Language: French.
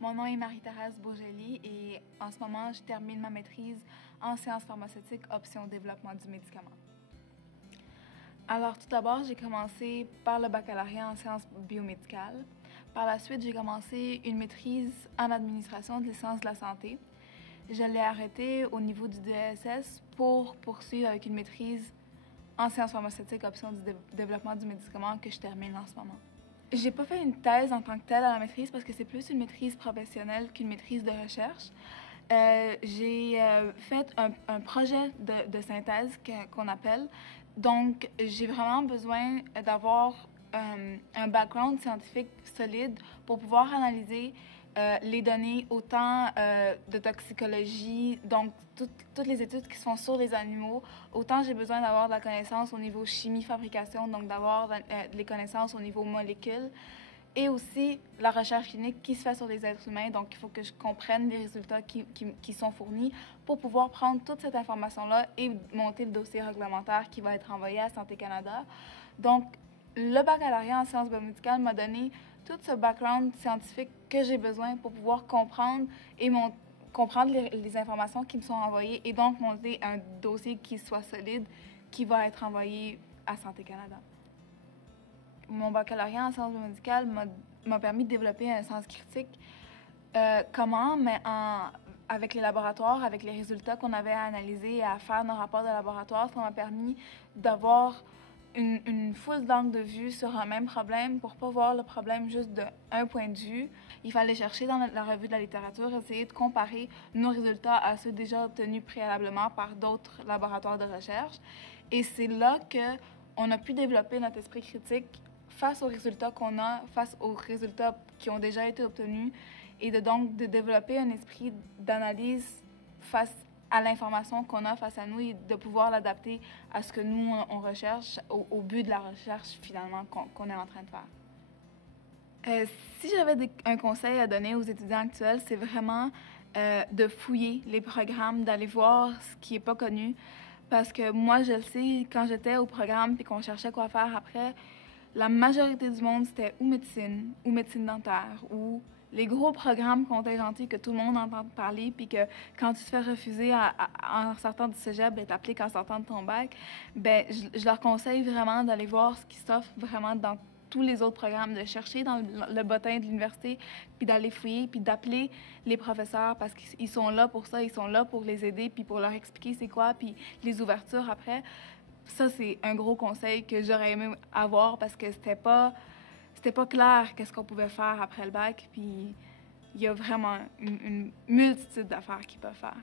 Mon nom est Marie-Thérèse Bourgeli et en ce moment, je termine ma maîtrise en sciences pharmaceutiques, option développement du médicament. Alors, tout d'abord, j'ai commencé par le baccalauréat en sciences biomédicales. Par la suite, j'ai commencé une maîtrise en administration des sciences de la santé. Je l'ai arrêtée au niveau du DSS pour poursuivre avec une maîtrise en sciences pharmaceutiques, option du développement du médicament que je termine en ce moment. J'ai pas fait une thèse en tant que telle à la maîtrise parce que c'est plus une maîtrise professionnelle qu'une maîtrise de recherche. J'ai fait un projet de synthèse qu'on appelle. Donc, j'ai vraiment besoin d'avoir un background scientifique solide pour pouvoir analyser les données autant de toxicologie, donc toutes les études qui se font sur les animaux, autant j'ai besoin d'avoir de la connaissance au niveau chimie, fabrication, donc d'avoir les connaissances au niveau molécules, et aussi la recherche clinique qui se fait sur les êtres humains. Donc, il faut que je comprenne les résultats qui sont fournis pour pouvoir prendre toute cette information-là et monter le dossier réglementaire qui va être envoyé à Santé Canada. Donc, le baccalauréat en sciences biomédicales m'a donné tout ce background scientifique que j'ai besoin pour pouvoir comprendre et comprendre les informations qui me sont envoyées et donc monter un dossier qui soit solide qui va être envoyé à Santé Canada. Mon baccalauréat en sciences biomédicales m'a permis de développer un sens critique. Comment? Mais avec les laboratoires, avec les résultats qu'on avait à analyser et à faire nos rapports de laboratoire, ça m'a permis d'avoir une foule d'angles de vue sur un même problème pour ne pas voir le problème juste d'un point de vue. Il fallait chercher dans la revue de la littérature, essayer de comparer nos résultats à ceux déjà obtenus préalablement par d'autres laboratoires de recherche. Et c'est là qu'on a pu développer notre esprit critique face aux résultats qu'on a, face aux résultats qui ont déjà été obtenus, et donc de développer un esprit d'analyse face à l'information qu'on a face à nous et de pouvoir l'adapter à ce que nous, on recherche, au but de la recherche, finalement, qu'on est en train de faire. Si j'avais un conseil à donner aux étudiants actuels, c'est vraiment de fouiller les programmes, d'aller voir ce qui n'est pas connu. Parce que moi, je le sais, quand j'étais au programme et qu'on cherchait quoi faire après, la majorité du monde, c'était ou médecine dentaire, ou les gros programmes contingentés que tout le monde entend parler, puis que quand tu te fais refuser en sortant du cégep, ben, t'appliques en sortant de ton bac, ben, je leur conseille vraiment d'aller voir ce qui s'offre vraiment dans tous les autres programmes, de chercher dans le bottin de l'université, puis d'aller fouiller, puis d'appeler les professeurs parce qu'ils sont là pour ça, ils sont là pour les aider, puis pour leur expliquer c'est quoi, puis les ouvertures après. Ça, c'est un gros conseil que j'aurais aimé avoir parce que c'était pas clair qu'est-ce qu'on pouvait faire après le bac, puis il y a vraiment une multitude d'affaires qu'ils peuvent faire.